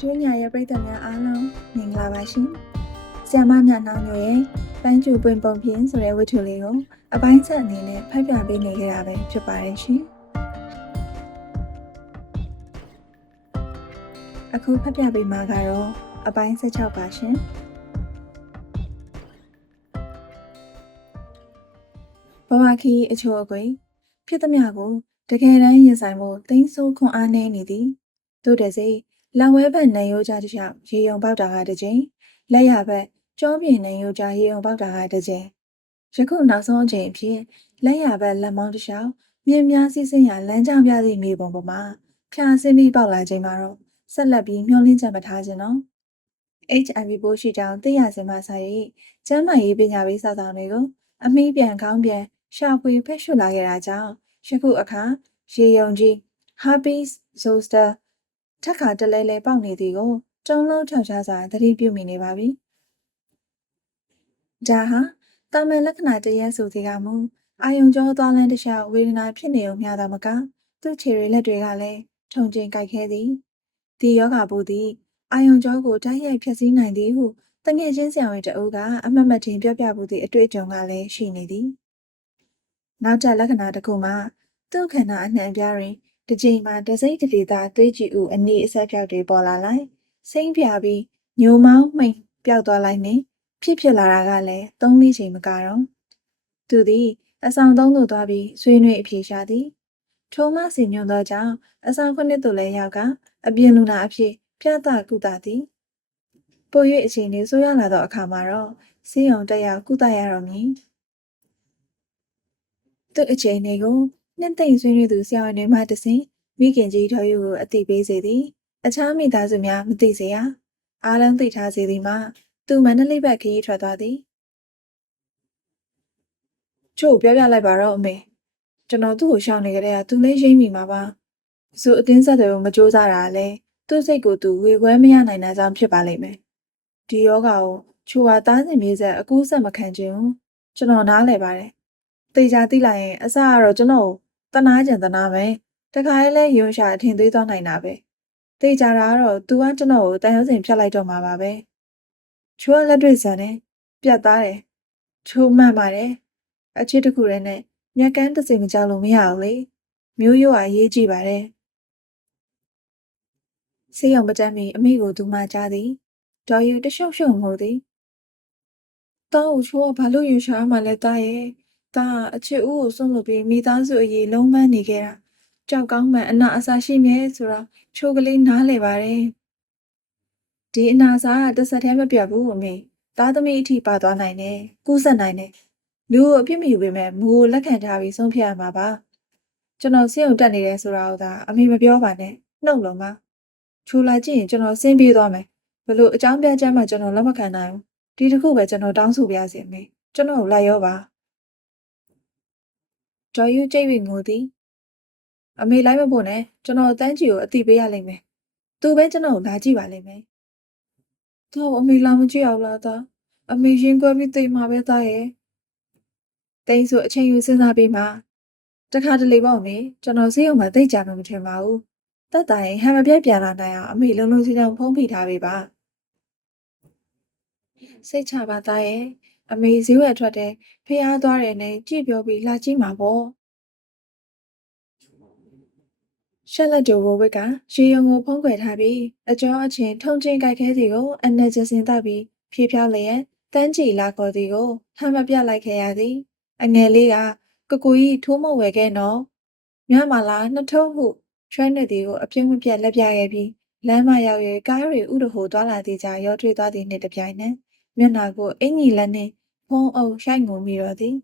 ကျွညာရဲ့ပရိသတ်များအားလုံးမင်္ဂလာပါရှင်။ဆ iam မမြနှောင်းတို့ရဲ့ပန်းကျူပွင့်ပုံပြင်ဆိုတဲ့ဝတ္ထုလေးကိုအပိုင်းဆက်အနေနဲ့ဖတ်ပြပေးနေကြတာပဲဖြစ်ပါတယ်ရှင်။အခုဖတ်ပြပေးမှာကတော့အပိုင်း16ပါရှင်။ဘဝခီအချိုအကွေဖြစ်သမျှကိုတကယ်တမ်းရင်ဆိုင်ဖို့သိမ်းဆိုးခွန်အားနေနေသည်။တို့တည်းစေ လက်ဝဲဘက်နံရိုးကြားတစ်လျှောက်ရေယုံပေါက်တာကတစ်ချိန်လက်ရဘက်ကြောပြင်နံရိုးကြားရေယုံပေါက်တာကတစ်ချိန်ယခုနောက်ဆုံးအချိန်အဖြစ်လက်ရဘက်လက်မောင်းတစ်လျှောက်မြင်းများစီးဆင်းရာလမ်းကြောင်းပြသည့်မြေပုံပေါ်မှာဖြာဆင်းပြီးပေါက်လာချိန်မှာတော့ဆက်လက်ပြီးမျောလင်းချက်မထားခြင်းနော် HIV ပိုးရှိကြောင်းသိရစင်မှဆိုင်၍ကျန်းမာရေးပညာပေးစာဆောင်တွေကို အမိပြန်ကောင်းပြန်ရှာဖွေဖက်ရှုလာခဲ့တာကြောင့်ယခုအခါရေယုံကြီး Herpes zoster ထက်ခါတလဲလဲပေါက်နေသည်ကိုတုံးလုံးထောက်ရှားစွာသတိပြုမိနေပါပြီ။ဒါဟာတာမန်လက္ခဏာတရက်ဆိုသည်ကမူအာယုံကြောသွားလန်းတစ်လျှောက်ဝေဒနာဖြစ်နေုံမျှသာမကသူ့ခြေရည်လက်တွေကလည်းထုံကျင်ကြိုက်ခဲသည်။ဒီယောဂပိုးသည်အာယုံကြောကိုတိုက်ရိုက်ဖျက်ဆီးနိုင်သည်ဟုတငယ်ချင်းဆရာဝန်တအုပ်ကအမတ်မတ်ထင်ပြောပြမှုသည့်အတွေ့အကြုံကလည်းရှိနေသည်။နောက်ထပ်လက္ခဏာတစ်ခုမှာသူ့ခန္ဓာအနှံ့အပြားတွင် တစ်ချိန်မှာတစိမ့်တလေသာသွေးကြည်ဥအနီးအဆက်ဖြောက်တွေပေါ်လာလိုက်စိမ့်ပြပြီးညိုမောင်းမှိန်ပျောက်သွားလိုက်နေဖြစ်ဖြစ်လာတာကလည်းသုံးလေးချိန်မကတော့သူသည်အဆောင်သုံးသို့သွားပြီးဆွေးနွေးအဖြေရှာသည်ထိုမှစီညွှန်သောကြောင့်အဆောင်ခုနှစ်သို့လည်းရောက်ကအပြင်လူနာအဖြစ်ပြသကုသသည်ပို၍အချိန်လေးဆိုးရလာသောအခါမှာတော့ဆေးရုံတက်ရောက်ကုသရတော့မည်သူ့အချိန်လေးကို နှစ်သိမ့်ဆွေးနွေးသူဆရာဝန်တွေမှတစဉ်မိခင်ကြီးတော်ယူကိုအသိပေးစေသည်အခြားမိသားစုများမသိစေရအားလုံးသိထားစေသည်မှာသူမန္တလေးဘက်ခရီးထွက်သွားသည်ချို့ပြောပြလိုက်ပါတော့အမေကျွန်တော်သူ့ကိုရှောင်နေကြတဲ့ကသူလည်းရိမ့်မိမှာပါသူအတင်းဆက်တွေကိုမကြိုးစားတာလဲသူ့စိတ်ကိုသူဝေခွဲမရနိုင်တဲ့ကြောင့်ဖြစ်ပါလိမ့်မယ်ဒီယောဂါကိုချို့ဟာတားစင်မြေဆက်အကူးဆက်မခံခြင်းကျွန်တော်နားလည်ပါတယ်တေချာသိလိုက်ရင်အစကတော့ကျွန်တော် တနာကျင်တနာမယ်တခါလေးလဲယွန်းရှာအထင်သေးသွားနိုင်တာပဲတေချာတာကတော့ तू ကကျွန်တော်ကိုတန်ရုံးစင်ဖြတ်လိုက်တော့မှာပါပဲချိုးကလက်တွေ့ဆန်တယ်ပြတ်သားတယ်ချိုးမှန်ပါတယ်အချစ်တစ်ခုတည်းနဲ့မျက်ကန်းတစ်စိမ်မကြောက်လို့မရဘူးလေမျိုးရိုးအရေးကြီးပါတယ်ဆေးရုံပတမ်းမီအမိကိုသူမှကြားသည်ဒေါ်ယူတရှုပ်ရှုပ်ငိုသည်တောင်းချိုးကဘာလို့ယူရှာမှလဲတားရဲ့ တားအချစ်ဦးကိုစွန့်လို့ပြီးမိသားစုအရေးလုံးမနေခဲ့တာကြောက်ကောင်းမှန်အနာအစာရှိမြဲဆိုတော့ချိုးကလေးနားလေပါတယ်ဒီအနာစာကတစ်ဆက်တည်းမပြတ်ဘူးအမေသားသမီးအထိပါသွားနိုင်တယ်ကူးဆက်နိုင်တယ်လူကိုအပြစ်မယူပေမဲ့မူကိုလက်ခံထားပြီးဆုံးဖြတ်ရမှာပါကျွန်တော်စိတ်ုံတက်နေတယ်ဆိုတာကိုသာအမေမပြောပါနဲ့နှုတ်လုံးပါချိုးလာကြည့်ရင်ကျွန်တော်ဆင်းပြေးသွားမယ်ဘလို့အကြောင်းပြချက်မှကျွန်တော်လက်မခံနိုင်ဘူးဒီတစ်ခုပဲကျွန်တော်တောင်းဆိုပြရစီအမေကျွန်တော်လိုက်ရောပါ ဒေါ်ယူကြိတ်ပြီးငိုသည်အမေလိုက်မဖို့နဲ့ကျွန်တော်အတန်းကြီးကိုအတိပေးရလိမ့်မယ်သူပဲကျွန်တော်ကိုလာကြည့်ပါလိမ့်မယ်တော့အမေလာမကြည့်အောင်လားသားအမေရင်ကွဲပြီးသိမှာပဲသားရဲ့တိန်ဆိုအချိန်ယူစဉ်းစားပြီးမှတခါတလေပေါ့မေကျွန်တော်ဈေးရုံမှာသိကြမှာမထင်ပါဘူးတက်တိုင်ဟမ်မပြက်ပြန်လာနိုင်အောင်အမေလုံးလုံးစီလုံးဖုံးဖိထားပေးပါစိတ်ချပါသားရဲ့ အမေဈေးဝယ်ထွက်တယ်ဖះသွားတယ်နဲ့ကြည့်ပြောပြီးလာကြည့်မှာပေါ့ရှက်လက်တိုဘဝကရေယုံကိုဖုံးကွယ်ထားပြီးအကျော်အချင်းထုံချင်းကြိုက်ခဲစီကိုအနက်ကျစင်တက်ပြီးဖြေးဖြောင်းလျက်တန်းကြည်လာခေါ်သည်ကိုဟမ်းမပြလိုက်ခဲ့ရသည်အငယ်လေးကကကူကြီးထိုးမဝယ်ခဲ့နော်မြမလာနှစ်ထုံးဟုချွဲနေသည်ကိုအပြင်းမပြတ်လက်ပြခဲ့ပြီးလမ်းမရောက်၍ကားရီဥဒဟိုသွားလာသည်ကြာရောထွေးသွားသည်နှင့်တပြိုင်နက် မျက်နာကိုအင်ကြီးလက်နှင့်ဖုံးအုပ်ရိုက်ငုံမိတော့သည်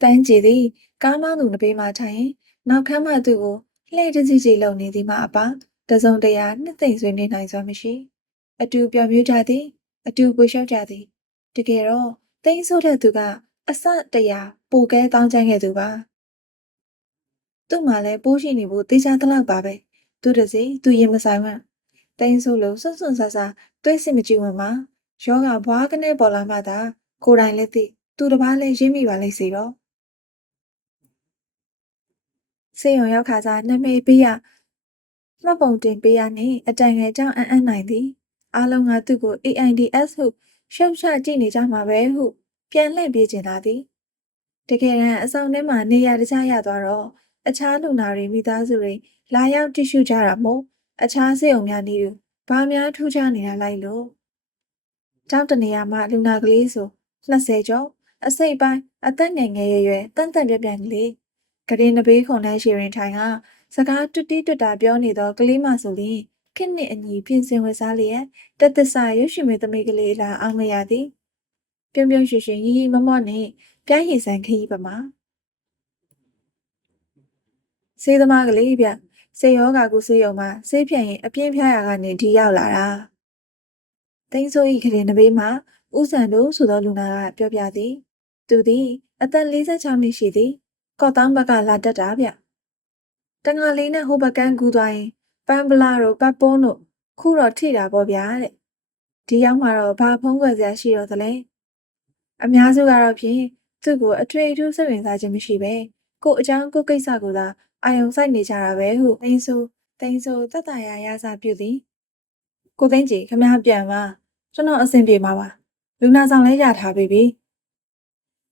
တန်းကြည်သည်ကားမောင်းသူနှစ်ဘေးမှထိုင်ရင်နောက်ခန်းမှသူ့ကိုလှည့်တစီစီလုံနေသည်မှအပါတစုံတရာနှစ်သိမ့်ဆွေးနေနိုင်စွာမရှိ အတူပျော်မြူးကြသည် အတူကိုလျှောက်ကြသည်တကယ်တော့သိန်းဆိုးတဲ့သူကအစတရာပိုကဲတောင်းချမ်းခဲ့သူပါသူ့မှာလည်းပိုးရှိနေဖို့တေချာတလောက်ပါပဲသူတစီသူရင်မဆိုင်ဝမ်းသိန်းဆိုးလို့စွန့်စွန့်ဆာဆာ တွေးစစ်မကြည့်ဝင်မှာယောဂဘွားကနေပေါ်လာမှသာကိုယ်တိုင်လည်းသိသူတစ်ပါးလည်းရင်းမိပါလိမ့်စေတော့စေယုံရောက်ခါစားနမေးပေးရမှတ်ပုံတင်ပေးရနှင့်အတန်ငယ်ကြောင့်အံ့အံ့နိုင်သည်အားလုံးကသူ့ကို AIDS ဟုရှုပ်ချကြည့်နေကြမှာပဲဟု ပြန်လှည့်ပြေးကျင်လာသည်တကယ်တမ်းအဆောင်ထဲမှာနေရာတခြားရသွားတော့အခြားလူနာတွေမိသားစုတွေလာရောက်ကြည့်ရှုကြတာမို့အခြားစေုံများနေသူ ဘာများထူးခြားနေတာလိုက်လို့တောက်တနေရာမှာလူနာကလေးဆို20ကျော်အစိတ်ပိုင်းအသက်ငယ်ငယ်ရွယ်ရွယ်တန်တန်ပြက်ပြက်ကလေးကရင်နဘေးခုံနှန်းရှည်ရင်ထိုင်ကစကားတွတ်တီးတွတ်တာပြောနေတော့ကလေးမဆိုရင်ခစ်နှစ်အညီပြင်ဆင်ဝတ်စားလျက်တက်သစ္စာရွှေရှင်မေသမီးကလေးလာအောင်မရသည်ပြုံးပြုံးရွှင်ရွှင်ရီရီမမော့နဲ့ပြိုင်းဟင်ဆန်ခရီးပမာစေးသမားကလေးဗျ စေယောဂါကုစေးရုံမှာစေးဖြန့်ရင်အပြင်းဖြားရာကနေဒီရောက်လာတာသိန်းစိုးဤခရင်နဘေးမှာဥဆန်တို့ဆိုသောလူနာကပြောပြသည်သူသည်အသက်46နှစ်ရှိသည်ကော့တောင်းဘက်ကလာတက်တာဗျတငါလေးနဲ့ဟိုဘကန်ကူးသွားရင်ပန်းပလာတို့ပတ်ပုံးတို့ခုတော့ထိတာပေါ့ဗျာတဲ့ဒီရောက်မှာတော့ဘာဖုံးကွယ်စရာရှိတော့သလဲအများစုကတော့ဖြင့်သူ့ကိုအထွေအထူးစိတ်ဝင်စားခြင်းမရှိပဲကို့အကြောင်းကို့ကိစ္စကိုသာ အာယုံစိုက်နေကြတာပဲဟုသိန်းဆိုသိန်းဆိုတတ်တာရရစာပြုသည်ကိုသိန်းကြီးခမရပြန်ပါကျွန်တော်အဆင်ပြေမှာပါလူနာဆောင်လဲရထားပြီပြီ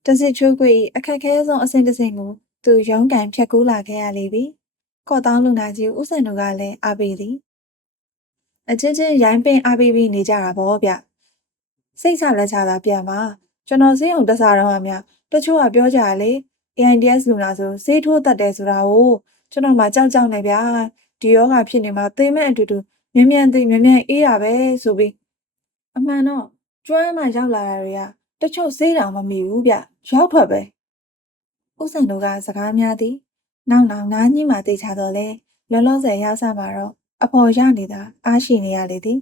တစစ်ချိုးကွေဤအခက်ခဲဆုံးအဆင့်တစ်ဆင့်ကိုသူရုံးကန်ဖြတ်ကူးလာခဲ့ရလေပြီကော့တောင်းလူနာကြီးဥစဉ်တို့ကလည်းအားပေးသည်အချင်းချင်းရိုင်းပင်အားပေးပြီးနေကြတာဗောဗျစိတ်ချလက်ချတာပြန်ပါကျွန်တော်စေးုံတက်စားတော့မှများတချို့ကပြောကြရလေ AIDS လူနာဆိုဆေးထိုးတတ်တယ်ဆိုတာကိုကျွန်တော်မှကြောက်ကြောက်နေဗျာဒီယောဂဖြစ်နေမှာသိမဲ့အတူတူမြန်မြန်သိမြန်မြန်အေးတာပဲဆိုပြီးအမှန်တော့ကျွမ်းမှရောက်လာတာတွေကတချို့ဆေးတောင်မမီဘူးဗျရောက်ထွက်ပဲဥစံတို့ကစကားများသည်နောက်နောက်နားညှိမှသိချတော့လဲလောလောဆယ်ရောက်စမှာတော့အဖော်ရနေတာအားရှိနေရလေသည်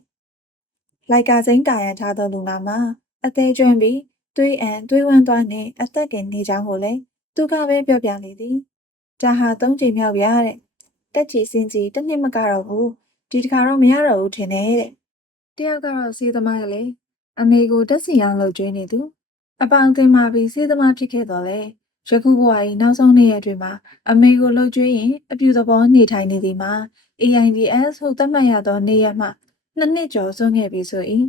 လိုက်ကစိမ့်တာရထားသောလူနာမှာအသေးကျွမ်းပြီးသွေးအံသွေးဝမ်းသွားနှင့်အသက်ကင်နေကြောင်းကိုလည်း သူကပဲပြောပြလေသည်ဒါဟာသုံးချိန်မြောက်ပြတဲ့တက်ချီစင်ကြီးတစ်နှစ်မကတော့ဘူးဒီတခါတော့မရတော့ဘူးထင်တယ်တဲ့တယောက်ကတော့စေးသမားကလေးအမေကိုတက်စီအောင်လုပ်ကျွေးနေသူအပေါင်းတင်มาပြီးစေးသမားဖြစ်ခဲ့တော့လေယခုဘဝကြီးနောက်ဆုံးနေ့ရက်တွေမှာအမေကိုလှုပ်ကြွေးရင်အပြူသဘောနေထိုင်နေသည်မှာ AIDS ဟုသတ်မှတ်ရသောနေ့ရက်မှနှစ်နှစ်ကျော်စွန့်ခဲ့ပြီဆို၏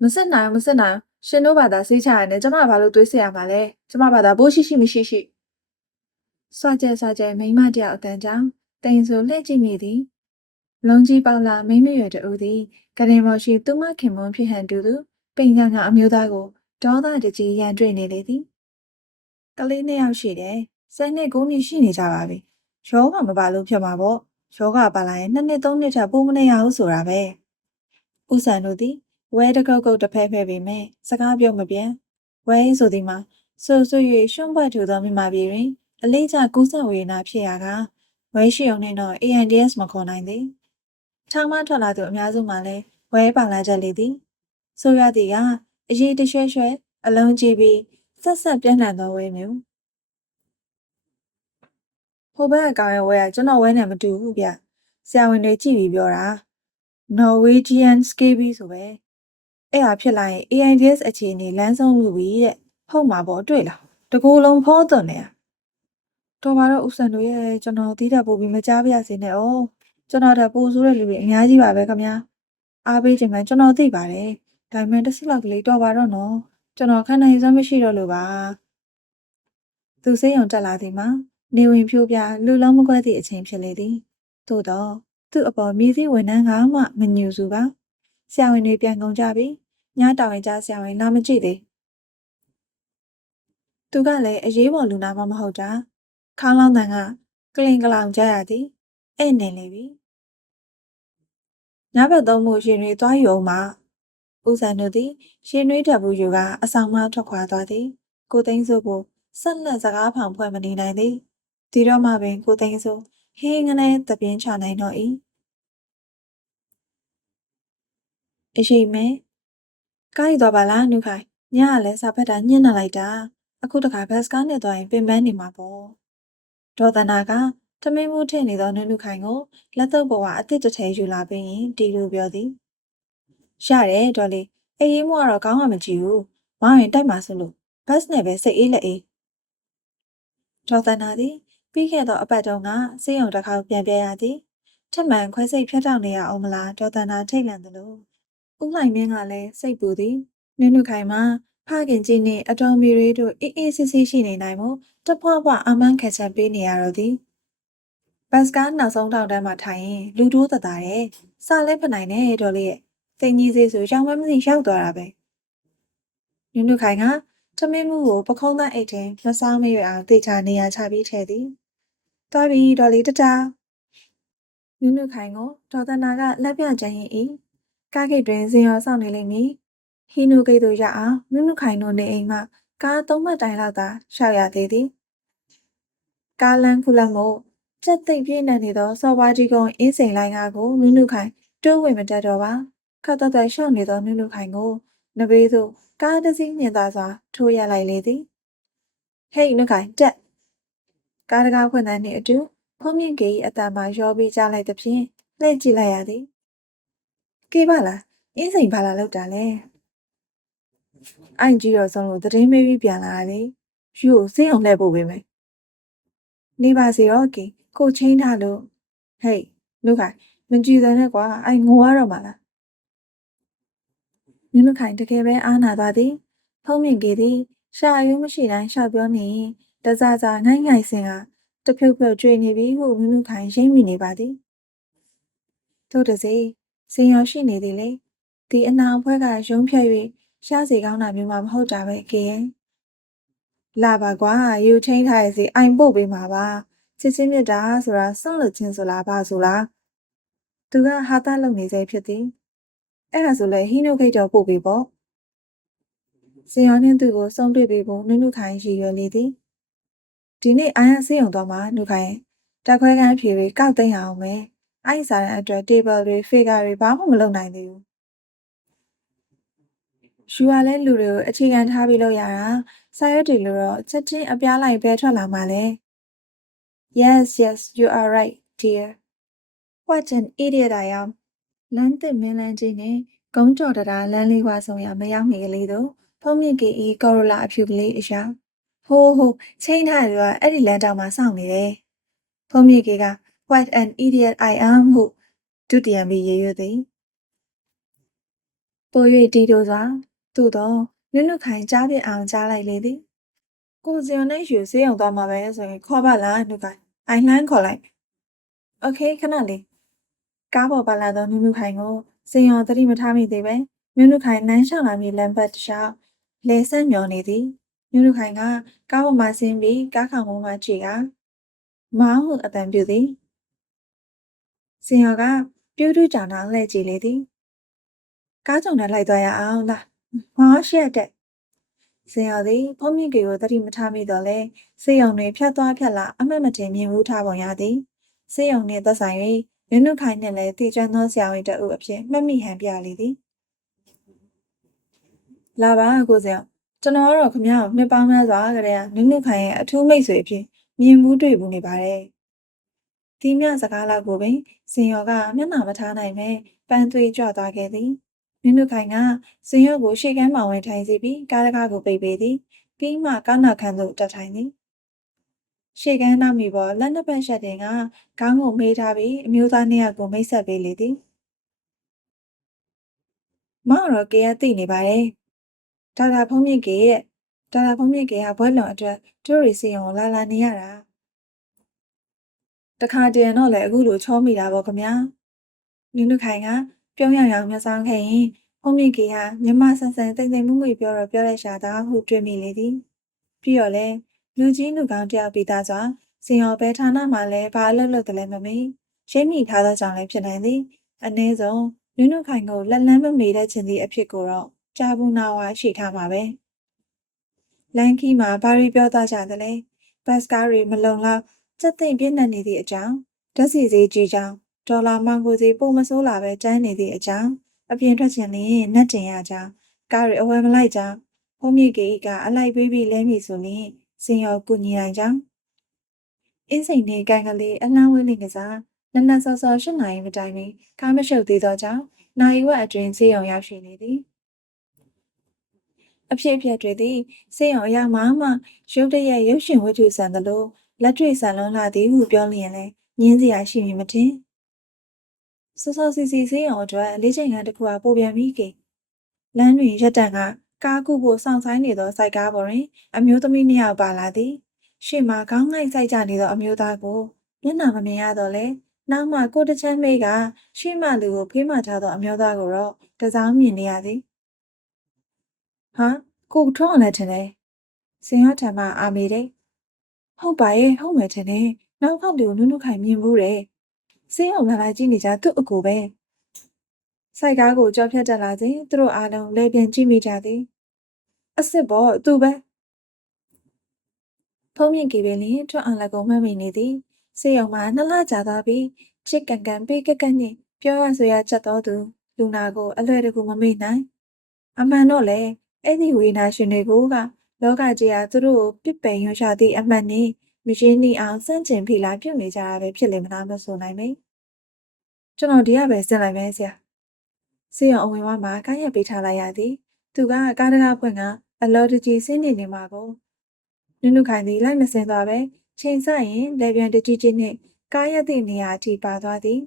မစစ်နိုင်မစစ်နိုင် ရှင်တို့ဘာသာစိတ်ချရတယ်ကျမဘာလို့သွေးဆက်ရမှာလဲကျမဘာသာဘိုးရှိရှိမရှိရှိစွာကြဲစွာကြဲမိမတယောက်အတန်းကြောင့်တိမ်ဆိုလှည့်ကြည့်မိသည်လုံးကြီးပေါလာမိမရွယ်တူသည်ကရင်မော်ရှိသူမခင်မွန်ဖြစ်ဟန်တူသူပိန်ကငါအမျိုးသားကိုဒေါသတကြီးရန်တွေ့နေလေသည်ကလေးနှစ်ယောက်ရှိတယ်ဆယ်နှစ်ကိုမြရှိနေကြပါပြီယောဂမပါလို့ဖြစ်မှာပေါ့ယောဂပါလာရင်နှစ်နှစ်သုံးနှစ်ထပ်ပိုးမနေရဘူးဆိုတာပဲဥဆန်တို့သည် ဝဲတကုတ်ကုတ်တစ်ဖက်ဖက်ပေမဲ့စကားပြောမပြန်ဝဲဆိုသည်မှာဆူဆူ၍ရှုံးပွက်ထူသောမိမပြေတွင်အလေးကျကူးဆက်ဝေဒနာဖြစ်ရာကဝဲရှိုံနဲ့တော့ ANDS မခေါ်နိုင်သည်ထောင်မထွက်လာသူအများစုမှလည်းဝဲပါလာကြလေသည်ဆိုရသည်ကအရေးတရွှဲရွှဲအလုံးကြီးပြီးဆက်ဆက်ပြန့်နှံ့သောဝဲမျိုးဟိုဘက်အကောင်ရဲ့ဝဲကကျွန်တော်ဝဲနဲ့မတူဘူးဗျဆရာဝန်တွေကြည့်ပြီးပြောတာ Norwegian Scabies ဆိုပဲ အဲ့ဟာဖြစ်လာရင် AIDS အခြေအနေလမ်းဆုံးလူပြီတဲ့ဟုတ်မှာပေါ့တွေ့လားတကူလုံးဖောသွန်နေတာတော်ပါတော့ဥစံတို့ရဲ့ကျွန်တော်တီးတာပို့ပြီးမကြားပါရစေနဲ့哦ကျွန်တော်ဒါပို့ဆိုးတဲ့လူတွေအများကြီးပါပဲခင်ဗျာအားပေးခြင်းကကျွန်တော်သိပါတယ်ဒါပေမဲ့တစ်စစ်လောက်ကလေးတော်ပါတော့နော်ကျွန်တော်ခံနိုင်စွမ်းမရှိတော့လို့ပါသူစိတ်ယုံတက်လာသည်မှာနေဝင်ဖြိုးပြလူလုံးမကွဲသည့်အချိန်ဖြစ်လေသည်သို့တော့သူ့အပေါ်မြည်စည်းဝန်ထမ်းကမှမညူစုပါဆရာဝန်တွေပြန်ကုန်ကြပြီ ညတောင်ရင်ကြားဆရာဝန်လာမကြည့်သေးသူကလည်းအရေးပေါ်လူနာမှမဟုတ်တာခေါင်းလောင်းတန်ကကလင်ကလောင်ကြရသည်အဲ့နေလေပြီညဘက်သုံးမှုရှင်တွေသွားယူအောင်မှာဦးစံတို့သည်ရှင်တွေးတက်ဘူးယူကအဆောင်မှထွက်ခွာသွားသည် ကိုသိန်းစုကိုဆက်လက်စကားဖောင်ဖွဲ့မနေနိုင်သည်ဒီတော့မှပင်ကိုသိန်းစုဟင်းငနဲ့တပြင်းချနိုင်တော့၏အရှိမဲ ကားရီတော့ပါလားနုခိုင်ညကလည်းစာဖက်တာညှင်းနေလိုက်တာအခုတခါဘတ်စကားနဲ့သွားရင်ပင်ပန်းနေမှာပေါ့ဒေါ်သနာကထမင်းမှုထည့်နေသောနုနုခိုင်ကိုလက်တော့ပေါ်ကအစ်စ်တစ်ထည်ယူလာပြီးရင်တီလိုပြောသည်ရတယ်ဒေါ်လေးအေးရေးမှုကတော့ကောင်းမှမကြည့်ဘူးမောင်ရင်တိုက်မှာဆိုလို့ဘတ်နဲ့ပဲစိတ်အေးလက်အေးဒေါ်သနာသည်ပြီးခဲ့သောအပတ်တုန်းကစေးရုံတစ်ခေါက်ပြန်ပြရသည်ထက်မှန်ခွဲစိတ်ဖြတ်တောက်နေရအောင်မလားဒေါ်တန်နာထိတ်လန့်သလို ဦးလှိုင်မင်းကလည်းစိတ်ပူသည်နုနုခိုင်မှာဖခင်ကြီးနှင့်အတော်မီရေးတို့အေးအေးဆေးဆေးရှိနေနိုင်မို့တဖွာဖွာအမန်းခက်ချက်ပေးနေရတော့သည်ဘတ်စကားနောက်ဆုံးတောက်တန်းမှာထိုင်ရင်လူတိုးတသားတယ်စာလဲဖနိုင်နဲ့ဒေါ်လေးရဲ့စိတ်ကြီးစေးဆိုရောင်မမသိရောက်သွားတာပဲနုနုခိုင်ကသမင်းမှုကိုပခုံးသားအိတ်ထဲမစားမရွေအောင်တေချာနေရာချပြီးထဲသည်သွားပြီဒေါ်လေးတတားနုနုခိုင်ကိုဒေါ်သနာကလက်ပြချင်ရင်ဤ ကားဂိတ်တွင်ဇင်ရောဆောင်နေလိမ့်မည်ဟီနုဂိတ်တို့ရအောင်နုနုခိုင်တို့နေအိမ်မှကားသုံးမှတ်တိုင်လောက်သာရှောက်ရသေးသည်ကားလန်းခုလက်မို့စက်သိပ်ပြည့်နေနေသောစော်ဘွားကြီးကုန်းအင်းစိန်လိုင်းကားကိုနုနုခိုင်တိုးဝင်မတက်တော့ပါခတ်တော့တဲ့ရှောက်နေသောနုနုခိုင်ကိုနဘေးသို့ကားတစ်စီးမြင်သာစွာထိုးရလိုက်လေသည်ဟေးနုခိုင်တက်ကားတကားဖွင့်တဲ့နှင့်အတူဖုံးမြင့်ကေ၏အတန်မှရောပြီးကြားလိုက်သဖြင့်လှည့်ကြည့်လိုက်ရသည်။ ကေပါလားအင်းစိန်ဘာလာလောက်တာလဲ။အိုင်ကြီးတော့ဆုံးလို့သတင်းမေးပြီးပြန်လာတာလေ။ယူကိုစိတ်အောင်လှည့်ဖို့ပေးမယ်။နေပါစေတော့ကေကိုချင်းထားလို့ဟေးနုခိုင်မကြည့်စမ်းနဲ့ကွာအိုင်ငိုရတော့မှလား။နုနုခိုင်တကယ်ပဲအားနာသွားသည်။ဖုံးမြင့်ကေသည်ရှာအယုံမရှိတိုင်းရှောက်ပြောနေရင်တစားစားငိုင်းငိုင်စင်ကတဖြုတ်ဖြုတ်ကျွေနေပြီဟုမြူးမြူးခိုင်ရိမ့်မိနေပါသည်သို့တစေ စင်ရောရှိနေသည်လေဒီအနာဖွဲကရုံးဖြတ်၍ရှားစီကောင်းတာမျိုးမှမဟုတ်တာပဲကေရဲ့လာပါကွာယူချင်းထားရစီအိုင်ပို့ပေးမှာပါချစ်ချင်းမြတ်တာဆိုတာစွန့်လွတ်ခြင်းဆိုလားဘာဆိုလားသူကဟာတာလုံနေစေဖြစ်သည်အဲ့ဒါဆိုလေဟီနိုခိတ်တော်ပို့ပေးပေါ့စင်ရောနှင်းသူကိုစုံတွေ့ပေးဖို့နုနုခိုင်ရည်ရွယ်လေသည်ဒီနေ့အိုင်ရစေးုံတော့မှာနှုတ်ခိုင်းတက်ခွဲကန်းဖြေတွေကောက်သိမ်းအောင်မယ် အိုင်စားတဲ့အတွက် table တွေ figure တွေဘာမှမလုပ်နိုင်သေးဘူးရှူရလဲလူတွေကိုအခြေခံထားပြီးလို့ရတာစာရွက်တွေလို့တော့ချက်ချင်းအပြားလိုက်ပဲထွက်လာမှာလေ Yes yes you are right dear What an idiot I am လမ်းသစ်မင်းလန်းကြီးနဲ့ကုန်းကျော်တရားလမ်းလေးဝါဆောင်ရမရောက်မီကလေးတို့ဖုံးမြင့်ကီဤကော်ရိုလာအဖြူကလေးအရာဟိုးဟိုးချင်းထားတယ်ကအဲ့ဒီလမ်းတောင်မှာစောင့်နေတယ်။ဖုံးမြေကေက What an idiot I am ဟုဒုတိယမိရေရွသည်။ပို၍တီတိုစွာသို့တော့နုနုခိုင်ကြားပြအောင်ကြားလိုက်လေသည်။ကိုစင်နဲ့ယူစေးအောင်သွားမှာပဲဆိုရင်ခေါ်ပါလားနုခိုင်။အိုင်လှမ်းခေါ်လိုက်။ Okay ခဏလေးကားပေါ်ပါလာသောနုနုခိုင်ကိုစင်ရောသတိမထားမိသေးပဲနုနုခိုင်နန်းရှောင်လာမည်လမ်းဘက်တစ်လျှောက်လဲဆန့်မျောနေသည်။နုနုခိုင်ကကားပေါ်မှဆင်းပြီးကားခေါင်ပေါ်မှကြည့်ကမောင်းဟုအတန်ပြုသည် စင်ရောကပြုတ်တူးကြောင်တောင်လှည့်ကြည့်လေသည်ကားကြောင်နဲ့လိုက်သွားရအောင်လားမောင်းရှက်တဲ့စင်ရောသည်ဖုံးမြင့်ကေကိုတတိမထားမိတော့လဲစေယုံတွင်ဖြတ်သွားဖြတ်လာအမှတ်မတင်မြင်မှုထားပုံရသည်စေယုံနှင့်သက်ဆိုင်၍နုနုခိုင်နှင့်လည်းတည်ကျွမ်းသောဆရာဝန်တအုပ်အဖြစ်မှတ်မိဟန်ပြလေသည်လာပါကိုစင်ရောကျွန်တော်ကတော့ခမရကိုနှစ်ပေါင်းများစွာကတည်းကနုနုခိုင်ရဲ့အထူးမိတ်ဆွေအဖြစ်မြင်မှုတွေ့ဘူးနေပါတယ်။ ဒီမြစကားလောက်ကိုပင်စင်ရောကမျက်နှာမထားနိုင်ပဲပန်းသွေးကြွသွားခဲ့သည်။နုနုခိုင်ကစင်ရောကိုရှေ့ကမ်းမှဝင်ထိုင်စီပြီးကားတကားကိုပိတ်ပေးသည်။ပြီးမှကားနာခန်းသို့တက်ထိုင်သည်။ရှေ့ကမ်းနောက်မီပေါ်လက်နှစ်ဖက်ရှက်တင်ကခေါင်းကိုမေးထားပြီးအမျိုးသားနှစ်ယောက်ကိုမိတ်ဆက်ပေးလေသည်။မောင်တော့ကေရသိနေပါတယ်။ဒေါက်တာဖုံးမြင့်ကေရဲ့ဒေါက်တာဖုံးမြင့်ကေကဘွဲလွန်အတွက်ကျိုးရီစီအောင်လာလာနေရတာ တခါတည်းတော့လေအခုလိုချောမိတာပေါ့ခင်ဗျာနုနုခိုင်ကပြုံးရရောင်မျက်စောင်းခဲ့ရင်ဖုံးမြင့်ကေကမြမဆန်ဆန်တိမ်တိမ်မွမွေပြောတော့ပြောတဲ့ရှာတာဟုတွေးမိလေသည်ပြီးတော့လေလူကြီးလူကောင်းတယောက်ပြီးသားစွာစင်ရောဘဲဌာနမှာလည်းဘာအလုပ်လုပ်တယ်လဲမမေးရိပ်မိထားသောကြောင့်လည်းဖြစ်နိုင်သည်အနည်းဆုံးနုနုခိုင်ကိုလက်လန်းမမေတဲ့ခြင်းသည့်အဖြစ်ကိုတော့ကြာဘူးနာဝါရှိထားမှာပဲလန်ကီမှာဘာရီပြောသားကြတယ်လဲဘတ်စကားတွေမလုံလောက် စက်သိမ့်ပြည့်နှက်နေသည့်အကြောင်းဓာတ်စီစီကြီးကြောင်းဒေါ်လာမောင်ကိုစီပုံမဆိုးလာပဲကျန်းနေသည့်အကြောင်းအပြင်ထွက်ခြင်းနဲ့နှက်တင်ရကြောင်းကားတွေအဝယ်မလိုက်ကြောင်းဖုံးမြေကြီးကအလိုက်ပေးပြီးလဲမိဆိုရင်စင်ရောကုညီနိုင်ကြောင်းအင်းစိန်နေကန်ကလေးအလန်းဝင်းနေကစားနက်နက်စောစော၈နာရီမတိုင်မီကားမရှုပ်သေးသောကြောင့်နိုင်ဝက်အတွင်စေးရုံရောက်ရှိနေသည်အဖြစ်အပျက်တွေသည်စေးရုံအရောက်မှမှရုပ်တရက်ရုပ်ရှင်ဝတ္ထုဆန်သလို လက်တွေ့ဆန်လွန်းလာသည်ဟုပြောလျင်လဲညင်းစရာရှိမည်မထင်စောစောစီစီဆေးရုံအတွက်လေးချိန်ခန်းတစ်ခုကပိုပြန်ပြီးကေလမ်းတွင်ရက်တန်ကကားကူဖို့စောင့်ဆိုင်နေသောစိုက်ကားပေါ်တွင် အမျိုးသမီးနှစ်ယောက်ပါလာသည်ရှေ့မှာခေါင်းငိုက်ဆိုင်ကြနေသောအမျိုးသားကိုမျက်နှာမမြင်ရတော့လဲနောက်မှကိုတစ်ချမ်းမေးကရှေ့မှလူကိုဖေးမှထားသောအမျိုးသားကိုတော့တစောင်းမြင်နေရသည်ဟာကိုထွန်းအောင်လည်းထင်တယ်စင်ရထံမှအာမေတယ် ဟုတ်ပါရဲ့ဟုတ်မယ်ထင်တယ်နောက်ခေါက်လူကိုနုနုခိုင်မြင်ဘူးတယ်စင်းအောင်လာလာကြည့်နေကြသူ့အကိုပဲစိုက်ကားကိုကြောက်ဖြတ်တက်လာစဉ်သူတို့အားလုံးလဲပြန်ကြည့်မိကြသည်အစ်စ်ဘောသူပဲဖုံးမြင့်ကေပင်လျင်ထွက်အောင်လည်းကိုမှတ်မိနေသည်စေယုံမှာနှစ်လကြာသွားပြီးချစ်ကန်ကန်ပေးကက်ကက်နှင့်ပြောရဆိုရချက်တော်သူလူနာကိုအလွယ်တကူမမေ့နိုင် အမှန်တော့လေအဲ့ဒီဝေနာရှင်တွေကိုက လောကကြီးဟာသူတို့ကိုပြစ်ပယ်ရွှရှာသည့်အမှန်နဲ့မရင်းနှီးအောင်စန့်ကျင်ဖိလာပြုတ်နေကြတာပဲဖြစ်လေမလားမဆိုနိုင်မေကျွန်တော်ဒီကပဲစဉ်လိုက်မယ်ဆရာစေယုံအဝင်ဝါမှာကားရက်ပေးထားလိုက်ရသည်သူကကားတကားဖွင့်ကအလော်တကြီးစင်းနေနေမှာကိုနုနုခိုင်သည်လိုက်မစင်သွားပဲချိန်ဆိုင်ရင်လေပြန်တကြီးကြီးနှင့်ကားရက်သည့်နေရာအထိပါသွားသည်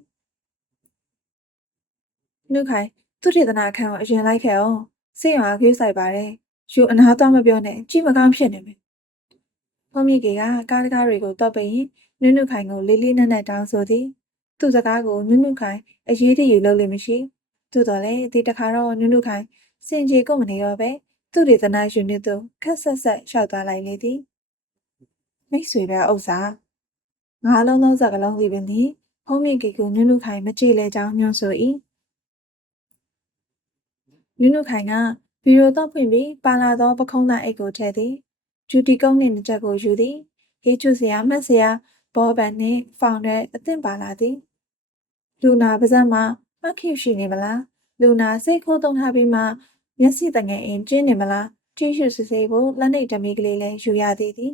နုခိုင်သူထေသနာခံကိုအရင်လိုက်ခဲ့အောင်စေယုံအားခွေးဆိုင်ပါတယ် ယူအနာတော့မပြောနဲ့ကြည့်မကောင်းဖြစ်နေမယ်ဖုံးမြင့်ကေကကားတကားတွေကိုတော့ပရင်နုနုခိုင်ကိုလေးလေးနက်နက်တောင်းဆိုသည်သူ့စကားကိုနုနုခိုင်အရေးတယူလုပ်လို့မရှိသို့တော်လည်းဒီတခါတော့နုနုခိုင်စင်ကြေကုန်မနေတော့ပဲသူ့ဒေသနာယူနစ်သူခက်ဆက်ဆက်လျှောက်သွားလိုက်လေသည်မိတ်ဆွေပဲဥစ္စာငါလုံးလုံးစကလုံးစီပင်သည်ဖုံးမြင့်ကေကိုနုနုခိုင်မကြည့်လဲကြောင်းညွှန်ဆို၏နုနုခိုင်က ဗီဒီယိုတော့ဖွင့်ပြီးပါလာသောပခုံးသားအိတ်ကိုထည့်သည်ဂျူတီကုန်းနှင့်တစ်ချက်ကိုယူသည်ဟေးချွစရာမှတ်စရာဘောဘန်နှင့်ဖောင်တဲ့အသင့်ပါလာသည်လူနာပါးစပ်မှာမှတ်ခိရှိနေမလားလူနာစိတ်ခိုးသုံးထားပြီးမှမျက်စိတငယ်အင်းကျင်းနေမလားကြည့်ရှုစစ်ဆေးဖို့လက်နှိပ်ဓမီကလေးလည်းယူရသေးသည်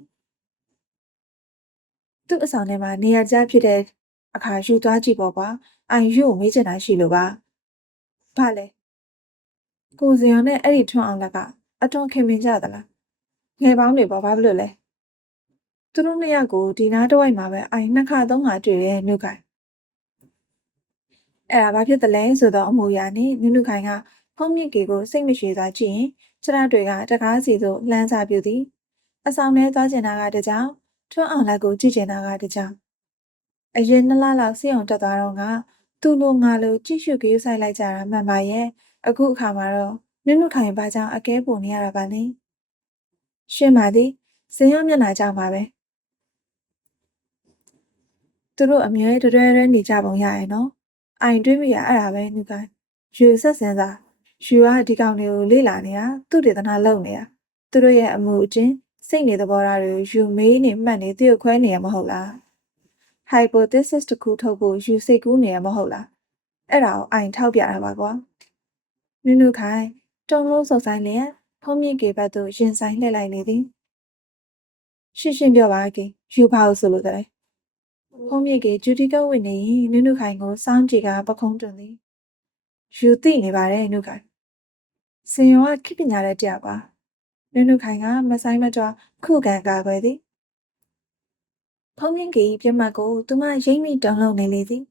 သူ့အဆောင်ထဲမှာနေရာကျဖြစ်တဲ့အခါယူသွားကြည့်ပေါ့ကွာအိုင်ယူကိုမေးချင်တာရှိလို့ပါဘာလဲ ကိုစင်ရနဲ့အဲ့ဒီထွန်းအောင်လက်ကအတော်ခင်မင်ကြသလားငယ်ပေါင်းတွေပေါ့ဘာဖြစ်လို့လဲသူတို့နှစ်ယောက်ကိုဒီနားတစ်ဝိုက်မှာပဲအိုင်နှစ်ခါသုံးခါတွေ့တယ်နှုတ်ခိုင်အဲ့ဒါဘာဖြစ်တယ်လဲဆိုတော့အမူအရာနဲ့နုနုခိုင်ကဖုံးမြင့်ကေကိုစိတ်မရှိသာကြည့်ရင်ခြေထောက်တွေကတကားစီသို့လှမ်းစာပြူသည်အဆောင်ထဲသွားကျင်တာကတကြောင်ထွန်းအောင်လက်ကိုကြည့်ကျင်တာကတကြောင်အရင်နှစ်လလောက်စိတ်အောင်တက်သွားတော့ကသူ့လိုငါလိုကြည့်ရှုကြည့်ဆိုင်လိုက်ကြတာမှန်ပါရဲ့ အခုအခါမှာတော့နုနုခိုင်ဘာကြောင့်အကဲပုံနေရတာပါလဲရှင်းပါသည်စင်ရမျက်နှာကြောင့်ပါပဲသူတို့အမြဲတရဲရဲနေကြပုံရရဲ့နော်အိုင်တွေးမိရအဲ့ဒါပဲနုခိုင်ယူဆက်စင်စားယူကဒီကောင်တွေကိုလေ့လာနေတာသူ့ဒေသနာလုပ်နေတာသူတို့ရဲ့အမှုအချင်းစိတ်နေသဘောထားတွေကိုယူမေးနေမှတ်နေသူ့ကိုခွဲနေရမဟုတ်လား hypothesis တစ်ခုထုတ်ဖို့ယူစိတ်ကူးနေရမဟုတ်လားအဲ့ဒါကိုအိုင်ထောက်ပြတာပါကွာ နုနုခိုင်တုံလုံးစုပ်ဆိုင်လျက်ဖုံးမြင့်ကေဘက်သို့ရင်ဆိုင်လှည့်လိုက်နေသည်ရှင်းရှင်းပြောပါကေယူပါလို့ဆိုလို့တဲ့ဖုံးမြင့်ကေဂျူတီကဝင်နေရင်နုနုခိုင်ကိုစောင်းကြည့်ကပခုံးတွင်သည်ယူသိနေပါတယ်နုခိုင်စင်ရောကခိပညာတဲ့တရားပါနုနုခိုင်ကမဆိုင်မတော်ခုခံကာကွယ်သည်ဖုံးမြင့်ကေပြတ်မှတ်ကိုသူမရိမ့်မိတောင်းလုံနေလေသည်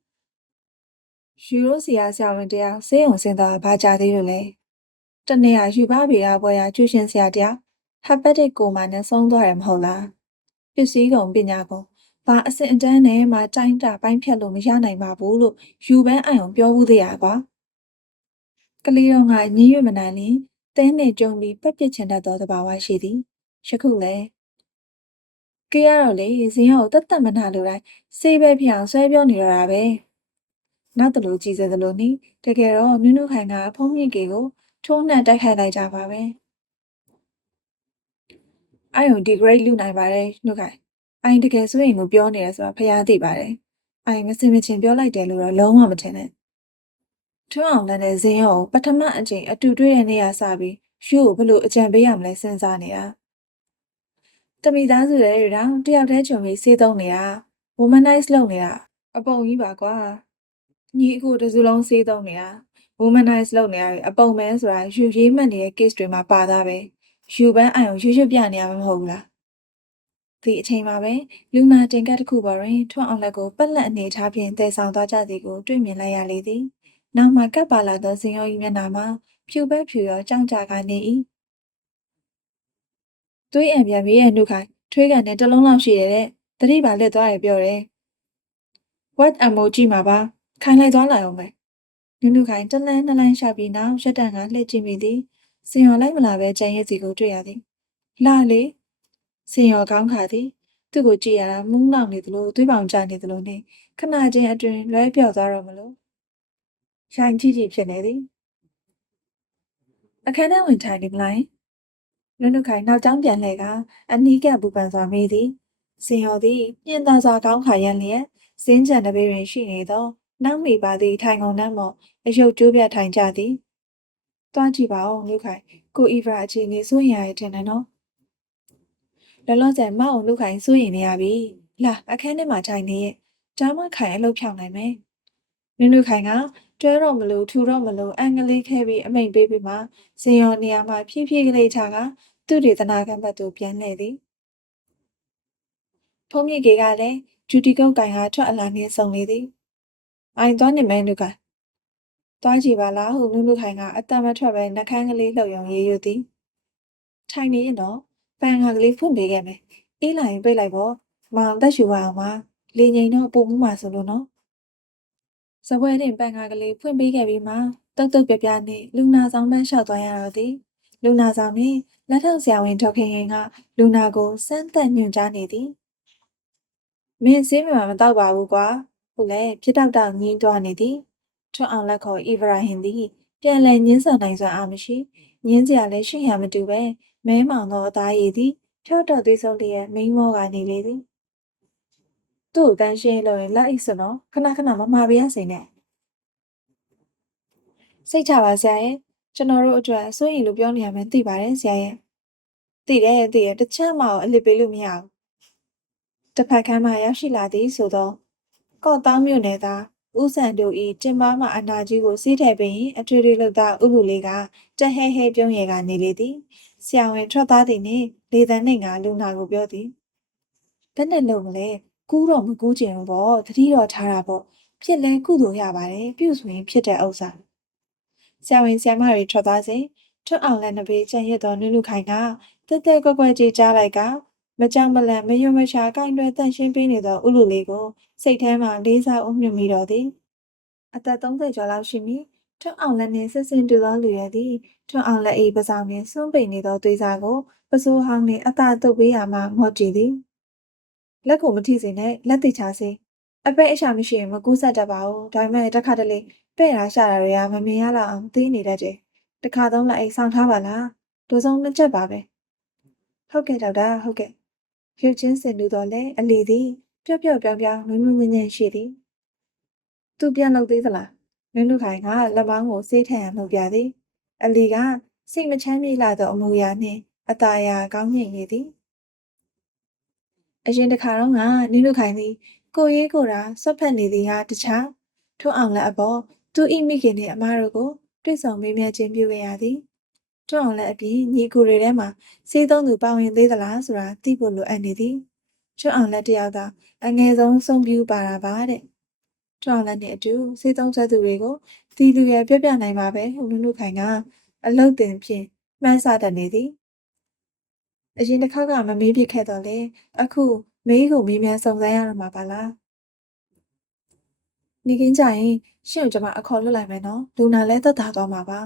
ယူရိုစီယာဆရာဝန်တရားစေးုံစင်သာဘာကြသေးလို့လဲတနေ့ကယူပါဗီရာပွဲရာကျူရှင်ဆရာတရားဟက်ပက်တစ်ကိုမာနဲ့ဆုံးသွားတယ်မဟုတ်လားပစ္စည်းကုန်ပညာကုန်ဘာအစင်အတန်းနဲ့မှတိုင်းတာပိုင်းဖြတ်လို့မရနိုင်ပါဘူးလို့ယူပန်းအိုင်အောင်ပြောဘူးသေးရကွာကလေးတော်ကညင်းရွမနိုင်ရင်တင်းနဲ့ကြုံပြီးပက်ပစ်ချင်တတ်သောသဘာဝရှိသည်ယခုလဲကြရတော့လေဇင်းရောတတ်တတ်မနာလို့တိုင်းစေးပဲဖြစ်အောင်ဆွဲပြောနေရတာပဲ နောက်တလူကြည်စဲသလိုနီးတကယ်တော့နုနုခိုင်ကဖုံးမြင့်ကေကိုထိုးနှံတိုက်ခိုက်လိုက်ကြပါပဲ။အိုင်ကိုဒီ grade လူနိုင်ပါတယ်နှုတ်ခိုင်။အိုင်တကယ်ဆိုရင်ကိုပြောနေရဆိုတာဖျားသိပါတယ်။အိုင်မစင်မချင်ပြောလိုက်တယ်လို့တော့လုံးဝမထင်နဲ့။ထွန်းအောင်လည်းနဲ့ဇင်းရောပထမအချိန်အတူတွေ့တဲ့နေ့ကစပြီးရှူကိုဘလို့အကြံပေးရမလဲစဉ်းစားနေတာ။တမိသားစုတွေတောင်တယောက်တည်းချုံပြီးစေးသုံးနေတာ womanize လုပ်နေတာအပုံကြီးပါကွာ။ ညီအခုတစုလုံးစေးသုံးနေတာ womanize လုပ်နေရတယ်အပုံမဲဆိုတာယူရေးမှတ်နေတဲ့ case တွေမှာပါသားပဲယူပန်းအိုင်ကိုရွရွပြနေရမှာမဟုတ်ဘူးလားဒီအချိန်မှာပဲလူနာတင်ကတ်တစ်ခုပေါ်တွင်ထွန်းအောင်လက်ကိုပက်လက်အနေထားဖြင့်တည်ဆောင်သွားကြသည်ကိုတွေ့မြင်လိုက်ရလေသည်။နောက်မှကပ်ပါလာသောဇင်ယော၏မျက်နှာမှာဖြူပဲဖြူရောကြောင်ကြကနေ၏။သွေးအံပြန်ပြီးရဲ့နှုတ်ခိုင်ထွေးကန်နဲ့တစ်လုံးလောက်ရှိရတဲ့တတိပါလက်သွားရပြောတယ်။ What ammo ကြည့်မှာပါ ခိုင်လိုက်သွားလာအောင်ပဲ။နုနုခိုင်တလန်းနှလန်းရှာပြီးနောက်ရက်တန်ကလှည့်ကြည့်မိသည်။စင်ရောလိုက်မလာပဲကြံရဲ့စီကိုတွေ့ရသည်။လာလေစင်ရောကောင်းခါသည်သူ့ကိုကြည့်ရတာမူးလောင်နေသလိုသွေးပောင်ကျနေသလိုနဲ့ခဏချင်းအတွင်လွဲပြော့သွားတော့မလို့ရိုင်ကြည့်ကြည့်ဖြစ်နေသည်အခန်းထဲဝင်ထိုင်နေမလားနုနုခိုင်နောက်ကျောင်းပြန်လှည့်ကအနီးကပ်ပူပန်စွာမေးသည်စင်ရောသည်ညင်သာစွာကောင်းခါရန်လျက်စင်းကြံတပေတွင်ရှိနေသော နောက်မိပါသည့်ထိုင်ကုန်နှံ့မော့အယုတ်ကျိုးပြထိုင်ကြသည်တွားကြည့်ပါဦးနုခိုင်ကိုအီဗရာအခြေအနေစိုးရင်ရတဲ့ထင်တယ်နော်လောလောဆယ်မအောင်လုခိုင်စိုးရင်နေရပြီ။လာအခန်းထဲမှာထိုင်နေရဲ့။ဒါမှခိုင်အလုပ်ဖြောင်းနိုင်မယ်။နုနုခိုင်ကတွဲတော့မလို့ထူတော့မလို့အင်္ဂလိပ်ခဲပြီးအမိန်ပေးပြီးမှဇင်ရောနေရာမှာဖြည်းဖြည်းကလေးထားကသူ့ဒေသနာကံဘက်သို့ပြန်လှည့်သည်။ဖုံးမြင့်ကေကလည်းဂျူတီကုတ်တိုင်ကထွက်အလာနှင်းဆုံလေသည်။ အိုင်သွားနေမယ်နုခိုင်။သွားကြည့်ပါလားဟုနုနုခိုင်ကအတမထွက်ပဲနှကန်းကလေးလှုပ်ယုံရေးရသည်။ထိုင်နေရင်တော့ပန်ကလေးဖွင့်ပေးခဲ့မယ်။အေးလာရင်ပိတ်လိုက်ပေါ့။မောင်တက်ရှူပါအောင်ပါ။လေငိန်တော့ပုံမှုမှာဆိုလို့နော်။စပွဲတင်ပန်ကလေးဖွင့်ပေးခဲ့ပြီးမှတုတ်တုတ်ပြပြနဲ့လူနာဆောင်ပန်းလျှောက်သွားရတော့သည်။လူနာဆောင်နဲ့လက်ထောက်ဆရာဝန်ထောက်ခင်ရင်ကလူနာကိုစမ်းသက်ညွှန်ကြားနေသည်။မင်းစင်းမြမမတော့ပါဘူးကွာ။ ဟုတ်လေဖြစ်တော့တော့ငင်းသွားနေသည်။ထွန်းအောင်လက်ခေါ်အီဗရာဟင်သည်ပြန်လည်ညင်းဆန်နိုင်စွာအားမရှိ။ညင်းစရာလည်းရှိရမတူပဲ။မဲမောင်သောအသားရည်သည်ဖြော့တော့သွေးဆုံးလျက်မိန်းမောကနေလေသည်သူ့ကိုတန်းရှင်းလို့ရင်လက်အိတ်စနော်ခဏခဏမမှားပြရစေနဲ့စိတ်ချပါဆရာရဲ့ကျွန်တော်တို့အတွက်စိုးရင်လို့ပြောနေရမယ်သိပါတယ်ဆရာရဲ့သိတယ်သိတယ်တစ်ချက်မှအလစ်ပေးလို့မရဘူးတစ်ဖက်ခန်းမှာရောက်ရှိလာသည်ဆိုတော့ ကော့တောင်းမြို့နယ်သားဦးစံတို့ဤတင်ပါမှအနာကြီးကိုစီးထည့်ပြီးအထွေထွေလောက်သားဥပုလေးကတဟဲဟဲပြုံးရည်ကနေလေသည်ဆရာဝန်ထွက်သားသည်နှင့်လေတန်းနှင့်ငါလူနာကိုပြောသည်ဘယ်နဲ့လုံးမလဲကူးတော့မကူးကျင်ဘူးပေါ့သတိတော့ထားတာပေါ့ဖြစ်လဲကုသိုလ်ရပါတယ်ပြုဆိုရင်ဖြစ်တဲ့ဥစ္စာဆရာဝန်ဆရာမတွေထွက်သားစဉ်ထွတ်အောင်လည်းနှစ်ပေးချန်ရသောနုနုခိုင်ကတက်တက်ကွက်ကွက်ကြီးကြားလိုက်က မကြောက်မလန့်မယွမရှာကင်တွယ်တန့်ရှင်းပေးနေသောဥလူလေးကိုစိတ်ထဲမှာလေးစားအုံမြင့်မိတော်သည်အသက်30ကျော်လောက်ရှိမည်ထွတ်အောင်လည်းနှင့်ဆက်စင်တူသောလူရသည်ထွန်းအောင်လက်၏ပစောင်နှင့်စွန့်ပိန်နေသောသွေးစားကိုပစိုးဟောင်းနှင့်အသာတုပ်ပေးရမှမော့ကြည့်သည်လက်ကိုမထိစေနဲ့လက်တိချစေအပဲ့အရှာမရှိရင်မကူးဆက်တတ်ပါဘူးဒါပေမဲ့တစ်ခါတလေပဲ့ရာရှာတာတွေကမမြင်ရလောက်အောင်သိနေတတ်တယ်တစ်ခါသုံးလက်အိတ်ဆောင်ထားပါလားဒိုဆုံးနှစ်ချက်ပါပဲဟုတ်ကဲ့ဒေါက်တာဟုတ်ကဲ့ ရုပ်ချင်းစင်တူတော့လေအလီသည်ပျော့ပျော့ပြောင်းပြောင်းနွေးနွေးငင်းငင်းရှိသည်သူပြန်လုပ်သေးသလားနွေးနွေးခိုင်ကလက်မောင်းကိုစေးထန်ရလှုပ်ပြသည် အလီကစိတ်မချမ်းမြေ့လာသောအမူအရာနှင့်အตาအရာကောင်းမြင်နေသည်အရင်တစ်ခါတော့ကနင်းလူခိုင်သည် ကိုရေးကိုတာဆွတ်ဖက်နေသည်ဟာတခြားထို့အောင်လည်းအပေါ်သူဤမိခင်နှင့်အမတို့ကိုတွေ့ဆုံမေးမြန်းခြင်းပြုခဲ့ရသည် ထို့အောင်လည်းအပြင်ညီကိုတွေထဲမှာစေးသုံးသူပါဝင်သေးသလားဆိုတာသိဖို့လိုအပ်နေသည်ထို့အောင်လည်းတယောက်သာအငယ်ဆုံးဆုံးပြူပါတာပါတဲ့ထို့အောင်လည်းနှင့်အတူစေးသုံးဆက်သူတွေကိုဒီလူရပြပြနိုင်ပါပဲဟုနုနုခိုင်ကအလုတ်တင်ဖြင့်မှန်းဆတတ်နေသည်အရင်တစ်ခါကမမေးပြခဲ့တော့လေအခုမေးကိုမေးမြန်းစုံစမ်းရမှာပါလားနေကင်းကြရင်ရှင့်ကိုကျွန်မအခေါ်လွတ်လိုက်မယ်နော်လူနာလည်းသက်သာသွားမှာပါ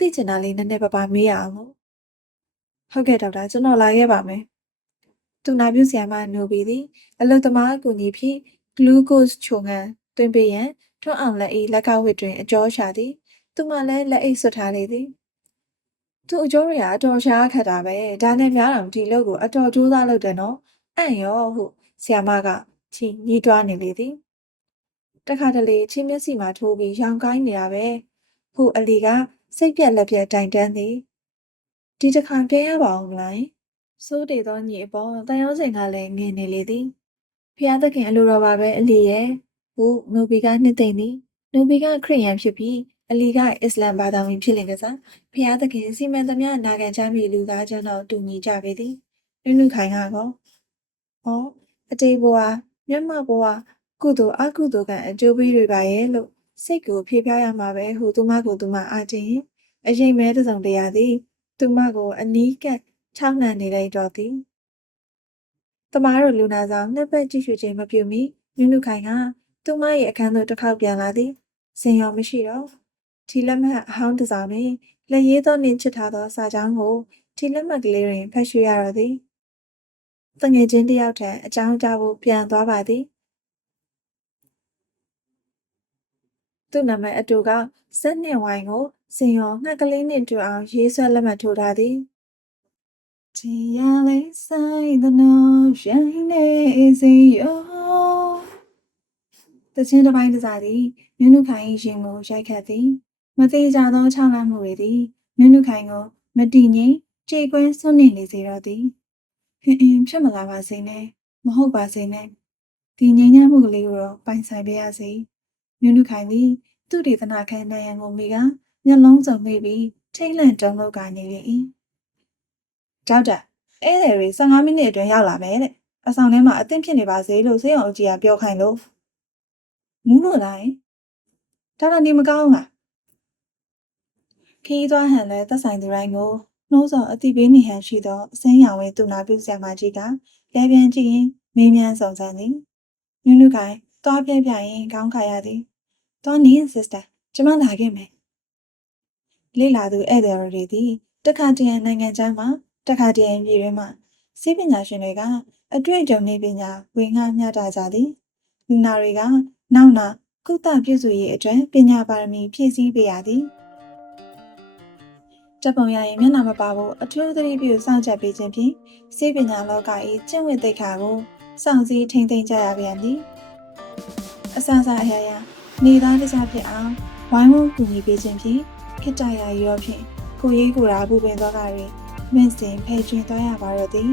သိချင်တာလေးနည်းနည်းပါးပါးမေးရအောင်လို့ဟုတ်ကဲ့ဒေါက်တာကျွန်တော်လာခဲ့ပါမယ်သူနာပြုဆရာမနိုဘီသည်အလုတ်သမားအကူအညီဖြင့်ဂလူးကို့စ်ချိုငန်တွင်ပေးရန်ထွန်းအောင်လက်၏လက်ကဝတ်တွင်အကျော်ရှာသည်သူမလည်းလက်အိတ်ဆွတ်ထားလေသည်သူအကျော်ရအတော်ရှားခတ်တာပဲဒါနဲ့များတော့ဒီလောက်ကိုအတော်ကြိုးစားလုပ်တယ်နော်အံ့ရောဟုဆရာမကချီညှိတွားနေလေသည်တခါတလေချင်းမျက်စိမှာထိုးပြီးရောင်ကိုင်းနေတာပဲဟုအလီက စိတ်ပြက်လက်ပြက်တိုင်တန်းသည်ဒီတစ်ခါပြန်ရပါအောင်မလားစိုးတေသောညီအပေါ်တန်ရောစင်ကလည်းငင်နေလေသည်ဖျားသခင်အလိုတော်ပါပဲအလီရဲ့ဟုနိုဘီကနှစ်သိမ့်သည်နိုဘီကခရစ်ယာန်ဖြစ်ပြီးအလီကအစ္စလမ်ဘာသာဝင်ဖြစ်လင်ကစားဖျားသခင်စီမံသမျှနာခံချမိလူသားချင်းတော်တူညီကြပေသည်နုနုခိုင်ကကောဟောအတိတ်ဘဝမျက်မှောက်ဘဝကုသိုလ်အကုသိုလ်ကအကျိုးပေးတွေပါရဲ့လို့ စိတ်ကိုဖြေပြရမှာပဲဟုသူမကိုသူမအားတင်အရင်မဲတစ်စုံတရာသည် သူမကိုအနီးကပ်ချောင်းနှံနေလိုက်တော့သည်တမားတို့လူနာဆောင်နှစ်ပတ်ကြည့်ရှုခြင်းမပြုမီနုနုခိုင်ကသူမရဲ့အခန်းသို့တစ်ခေါက်ပြန်လာသည်စင်ရောမရှိတော့ထီလက်မှတ်အဟောင်းတစ်စောင်တွင်လက်ရေးသောနှင့်ချစ်ထားသောစာကြောင်းကိုထီလက်မှတ်ကလေးတွင်ဖတ်ရှုရတော့သည်တငယ်ချင်းတစ်ယောက်ထံအကြောင်းကြားဖို့ပြန်သွားပါသည် သူ့နာမည်အတူကစက်နှင့်ဝိုင်းကိုစင်ရောငှက်ကလေးနှင့်တူအောင်ရေးဆွဲလက်မှတ်ထိုးထားသည်။ချီရလေးဆိုင် the no shine နေစေရောတချင်းတစ်ပိုင်းတစ်စားသည်နုနုခိုင်၏ရင်ကိုရိုက်ခတ်သည် မသေးကြသောချောင်းလန့်မှုတွေသည်နုနုခိုင်ကိုမတည်ငြိမ်ကြေကွင်းဆွနေနေစေတော့သည်ဟင်အင်းဖြစ်မလာပါစေနဲ့မဟုတ်ပါစေနဲ့ဒီငြိမ်ချမ်းမှုကလေးကိုတော့ပိုင်ဆိုင်ပေးရစေ နုနုခိုင်သည်သူ့ဒေသနာခံနိုင်ရန်ကိုမိကမျက်လုံးစုံမိပြီးထိတ်လန့်တုန်လို့ကနေလေ၏ဒေါက်တာဧည့်သည်တွေ15မိနစ်အတွင်းရောက်လာမယ်တဲ့အဆောင်ထဲမှာအသင့်ဖြစ်နေပါစေလို့စေအောင်အကြီးကပြောခိုင်းလို့မူးလို့လားယင်ဒေါက်တာနေမကောင်းလားခီးသွားဟန်လဲသက်ဆိုင်သူတိုင်းကိုနှိုးစော်အတိပေးနေဟန်ရှိသောအစင်းရောင်ဝဲသူနာပြုဆရာမကြီးကလဲပြန်ကြည့်ရင်မေးမြန်းစုံစမ်းသည်နုနုခိုင်သွားပြပြရင်ခေါင်းခါရသည် သွားနေစစတာကျမလာခဲ့မယ်လေ့လာသူဧည့်သည်တွေသည်တခါတရံနိုင်ငံခြားမှာတခါတရံပြည်တွင်းမှာစိပညာရှင်တွေကအတွေ့အကြုံနေပညာဝင်ငှမျှတာကြသည်လူနာတွေကနောက်နာကုသပြုစုရေးအတွက်ပညာပါရမီဖြည့်ဆည်းပေးရသည်တပ်ပုံရရင်မျက်နှာမပါဖို့အထူးသတိပြုစောင့်ကြပ်ပေးခြင်းဖြင့်စိပညာလောက၏ကျင့်ဝတ်သိက္ခာကိုစောင့်စည်းထိန်းသိမ်းကြရပြန်သည်အစအစအရာရာ နေသားတစားဖြစ်အောင်ဝိုင်းဝန်းကူညီပေးခြင်းဖြင့်ခိတ္တရာရောဖြင့်ကိုရေးကိုယ်ရာပူပင်သောကတွင်မင်းစင်ဖယ်ကျွင်သွားရပါတော့သည်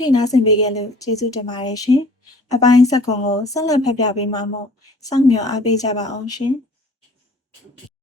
ထိနားဆင်ပေးခဲ့လို့ကျေးဇူးတင်ပါတယ်ရှင်။အပိုင်းဆက်ခွန်ကိုဆက်လက်ဖတ်ပြပေးမှာမို့စောင့်မျှော်အားပေးကြပါအောင်ရှင်။